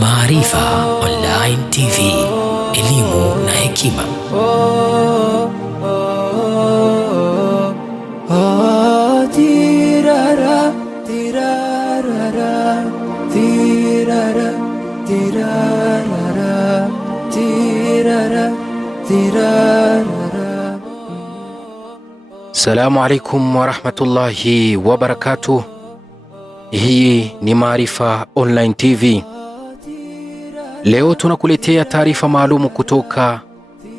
Maarifa Online TV, elimu na hekima. Assalamu alaikum wa rahmatullahi wa barakatuh. Hii ni Maarifa Online TV. Leo tunakuletea taarifa maalumu kutoka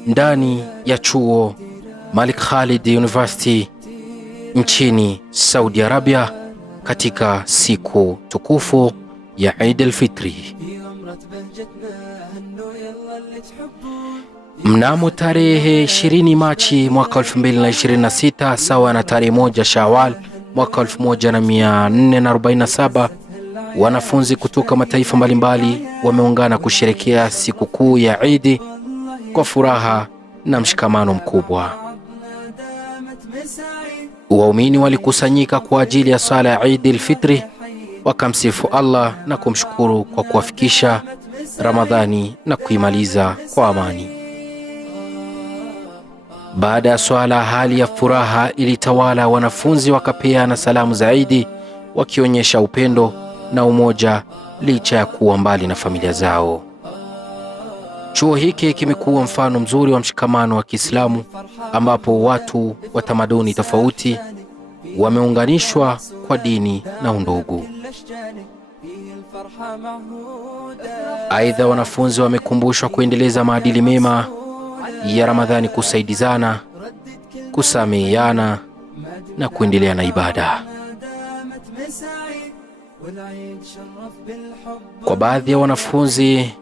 ndani ya chuo Malik Khalid University nchini Saudi Arabia katika siku tukufu ya Eid al-Fitri. Mnamo tarehe 20 Machi mwaka 2026 sawa na tarehe 1 Shawwal mwaka 1447, wanafunzi kutoka mataifa mbalimbali wameungana kusherekea sikukuu ya Eid kwa furaha na mshikamano mkubwa. Waumini walikusanyika kwa ajili ya sala ya Eid al-Fitri, wakamsifu Allah na kumshukuru kwa kuwafikisha Ramadhani na kuimaliza kwa amani. Baada ya swala, hali ya furaha ilitawala. Wanafunzi wakapeana salamu za Eid wakionyesha upendo na umoja licha ya kuwa mbali na familia zao. Chuo hiki kimekuwa mfano mzuri wa mshikamano wa Kiislamu ambapo watu wa tamaduni tofauti wameunganishwa kwa dini na undugu. Aidha, wanafunzi wamekumbushwa kuendeleza maadili mema ya Ramadhani, kusaidizana, kusameheana na kuendelea na ibada. Kwa baadhi ya wanafunzi,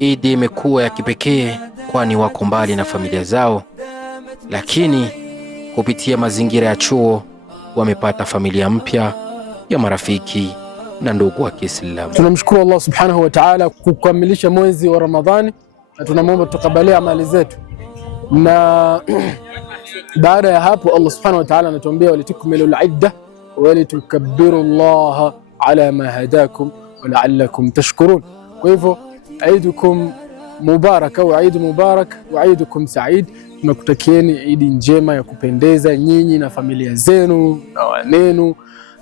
Eid imekuwa ya kipekee kwani wako mbali na familia zao, lakini kupitia mazingira ya chuo wamepata familia mpya ya marafiki na ndugu wa Kiislamu. Tunamshukuru Allah subhanahu wa ta'ala kukamilisha mwezi wa Ramadhani na tunamwomba tukabalie amali zetu. Na baada ya hapo Allah subhanahu wa ta'ala anatuambia walitukmilu al-idda wa litukabbiru Allah ala ma hadakum wa la'allakum tashkurun. Kwa hivyo Eidukum mubarak au Eid mubarak wa Eidukum said. Tunakutakieni Eid njema ya kupendeza nyinyi na familia zenu na wanenu,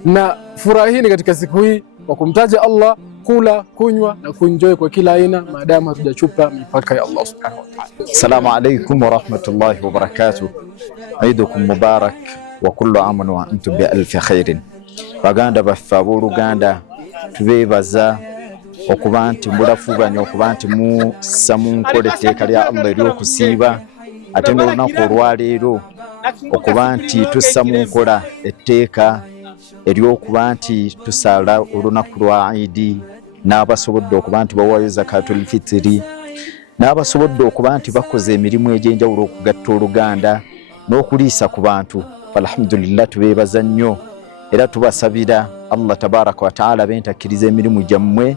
na furahini katika siku hii kwa kumtaja Allah, kula, kunywa na kuenjoy kwa kila aina maadamu hatujachupa mipaka ya Allah subhanahu wa ta'ala. Assalamu alaykum wa rahmatullahi wa barakatuh. Eidukum mubarak wa kullu amun wa antum bi alfi khairin. Baganda bafabulu Uganda tubebaza okuba nti mulafuganya okuba nti musamu nkole teeka lya Allah eryokusiiba ate n'olunaku olwaleero okuba nti tussamu nkola etteeka eryokuba nti tusala olunaku lwa Eid, n'abasobodde okuba nti bawaayo zakatul fitri, n'abasobodde okuba nti bakoze emirimu egy'enjawulo okugatta Oluganda n'okuliisa ku bantu. Alhamdulillah, tubeebaza nnyo era tubasabira Allah tabaraka wa taala bentakkiriza emirimu gyammwe,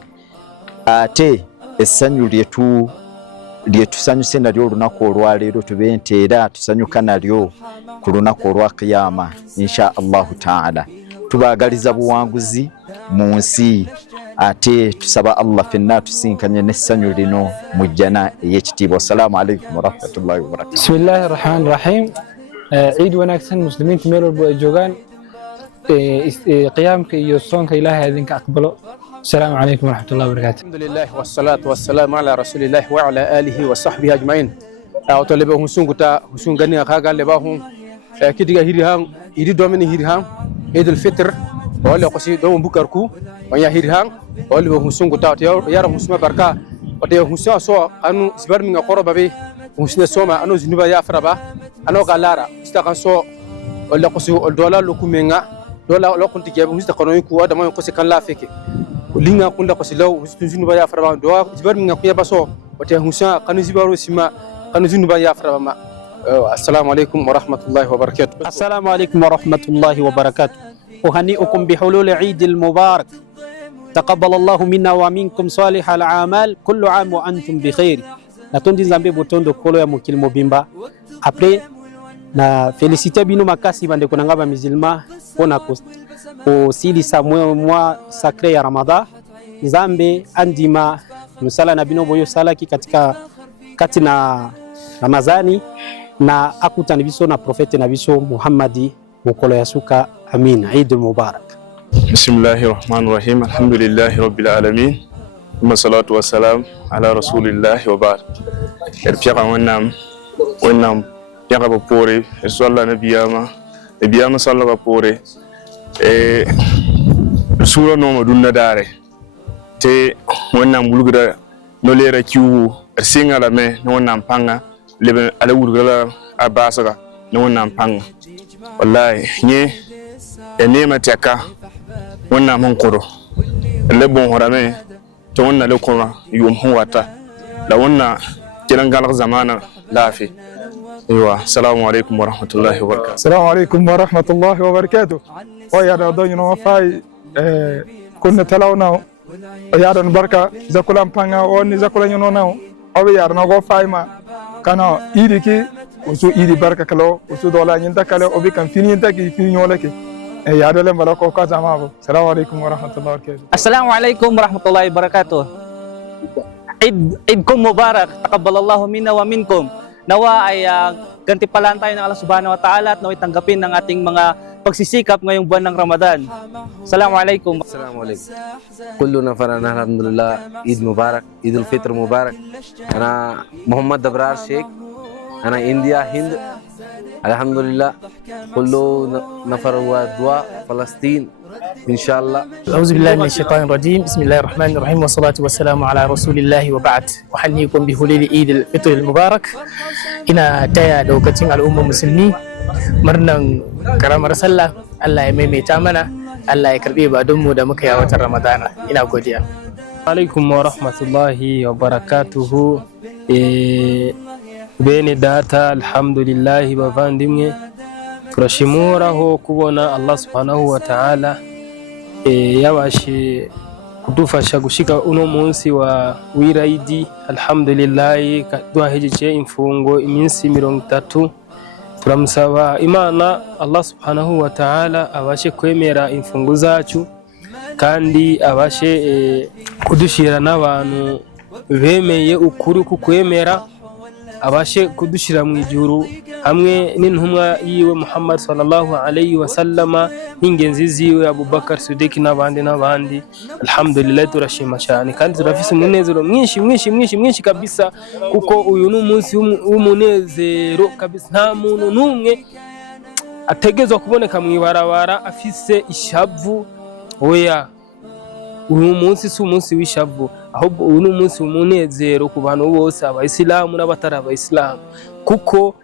ate essanyu lyetusanyuse nalyo olunaku olwaleero tube nti era tusanyuka nalyo ku lunaku olwa Kiyama insha Allahu taala. Tubaagaliza buwanguzi mu nsi, ate tusaba Allah fenna tusinkanye n'essanyu lino mu jjana ey'ekitiibwa. Assalamu alaikum wa rahmatullahi wa barakatuh. Bismillahir rahmanir rahim. Eid wanaagsan muslimiinta meel walba ay joogaan, qiyaamka iyo soonka Ilaahay idinka aqbalo. Assalamu alaikum wa rahmatullahi wa barakatuh. Alhamdulillah wassalatu wassalamu ala rasulillah wa ala alihi wa sahbihi ajma'in. Awtolebe husunguta husungani akaga leba hun kidiga hirhan iri domini hirhan Eid al-Fitr wala qasi do bukarku wanya hirhan wala husunguta yara husma barka wate husa so anu zibar minga qoroba be husna soma anu zinuba ya faraba anu galara istakan so wala qasi dola lukumenga dola lokunti jabe husta qanoy ku wada man qasi kan la feke linga kunda qasi law husna zinuba ya faraba do zibar minga ku yabaso wate husa kanu zibaro sima kanu zinuba ya faraba ma. السلام عليكم ورحمة الله وبركاته. السلام عليكم ورحمة الله وبركاته. أهنئكم بحلول عيد المبارك. تقبل الله منا ومنكم صالح الأعمال. كل عام وأنتم بخير. Natundi Nzambe botondo kolo ya mokili mobimba. Après na féliciter bino makasi bande konanga ba musulman pona usilisa mwa sakre ya Ramadan Nzambe andima musala na bino boyo salaki katika kati na Ramazani na akutana biso na profete na biso Muhammadi mukolo ya suka. Amin. Eid Mubarak. Bismillahirrahmanirrahim. Alhamdulillahi rabbil alamin. Wa salatu wa salam ala rasulillahi wa ba'd. Erfiqa wannan yaga ba pore sallallahu nabiyama sallallahu pore sura no madunna dare te wannan bulguda no lera kiwu singa la me no wannan panga lebe ala wurgala abasaga no wannan panga wallahi nye enema teka wannan mun koro lebon horame to wannan le kora yum huwata la wannan kiran galak zamana lafi. ايوه السلام عليكم ورحمه الله وبركاته. السلام عليكم ورحمه الله وبركاته. ويا رضينا وفاي كنا تلاونا يا رن بركه زكولام بانغا وني زكولا نونو او يا رن وفاي ما كانوا يديكي وسو يدي بركه كلو وسو دولا نينتا كلو او بي كان فيني نتاكي فيني ولكي يا دولم بلاكو كازامابو. السلام عليكم ورحمه الله وبركاته. السلام عليكم ورحمه الله وبركاته. عيدكم مبارك تقبل الله منا ومنكم. Nawa ay gantimpalaan tayo ng Allah Subhanahu wa Ta'ala at naway tanggapin ng ating mga pagsisikap ngayong buwan ng Ramadan. Assalamualaikum. Assalamualaikum. Kullu nafaran alhamdulillah. Eid Mubarak, Eid al-Fitr Mubarak. Ana Muhammad Dabrar Sheikh. Ana India Hind. Alhamdulillah. Kullu nafar wa dua Palestine. إن شاء الله. أعوذ بالله من الشيطان الرجيم. بسم الله الرحمن الرحيم والصلاة والسلام على رسول الله وبعد. وحنيكم بهليل عيد الفطر المبارك. إنا تايا دوكتين الأمة المسلمين مرنا كرام رسول الله يميمي تامنا الله يكربي بعدهم ودمك يا وتر رمضان. إنا قوديا. عليكم ورحمة الله وبركاته. بين داتا الحمد لله بفاندمي. Turashimuraho kubona Allah subhanahu wa ta'ala yabashe kudufasha gushika uno munsi wa wiraidi. Alhamdulillah duhahejeje imfungo iminsi 30. Turamusaba Imana Allah subhanahu wa ta'ala abashe kwemera imfungo zacu kandi abashe kudushira n'abantu bemeye ukuri kukwemera, abashe kudushira mu ijuru hamwe n'intumwa yiwe Muhammad sallallahu alayhi wa sallama n'ingenzi ziwe Abubakar Siddiq n'abandi. Alhamdulillah turashima cyane kandi turafise umunezero mwinshi kabisa, kuko uyu n'umunsi w'umunezero kabisa. Nta muntu numwe ategezwa kuboneka mu ibarabara afise ishavu. Oya, uyu munsi si umunsi w'ishavu, ahubwo uyu n'umunsi w'umunezero ku bantu bose, abayisilamu n'abatari abayisilamu, kuko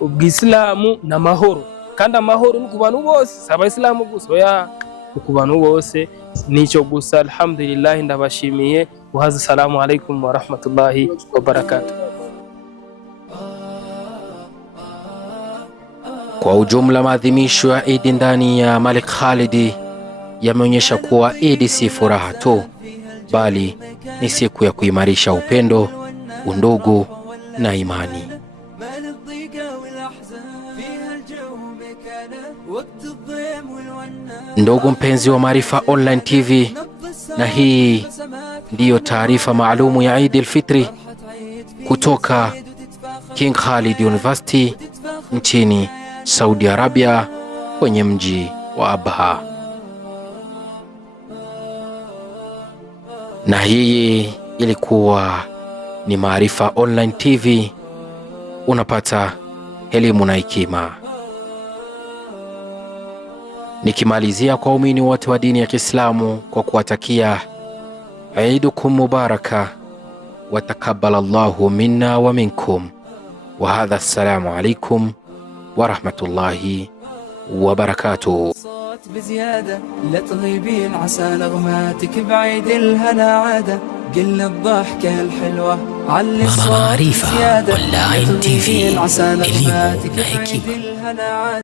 ubwisilamu n'amahoro, kandi amahoro ni ku bantu bose, si abayisilamu gusa. Oya, ni ku bantu bose, nicyo gusa. Alhamdulillah, ndabashimiye. Wahaza salamu alaikum wa rahmatullahi wa barakatuh. Kwa ujumla maadhimisho ya Eid ndani ya Malik Khalid yameonyesha kuwa Eid si furaha tu, bali ni siku ya kuimarisha upendo, undugu na imani. Ndugu mpenzi wa Maarifa Online TV, na hii ndiyo taarifa maalumu ya Eid al-Fitri kutoka King Khalid University nchini Saudi Arabia kwenye mji wa Abha. Na hii ilikuwa ni Maarifa Online TV, unapata elimu na hekima. Nikimalizia kwa waumini wote wa dini ya Kiislamu kwa kuwatakia Eidukum Mubaraka wa takabbalallahu minna wa minkum, wa hadha assalamu alaikum wa rahmatullahi wa barakatuh. بزيادة لا تغيبين عسى نغماتك بعيد الهنا عادة قل الضحكة الحلوة علي الصوت بزيادة لا تغيبين عسى نغماتك بعيد الهنا عادة.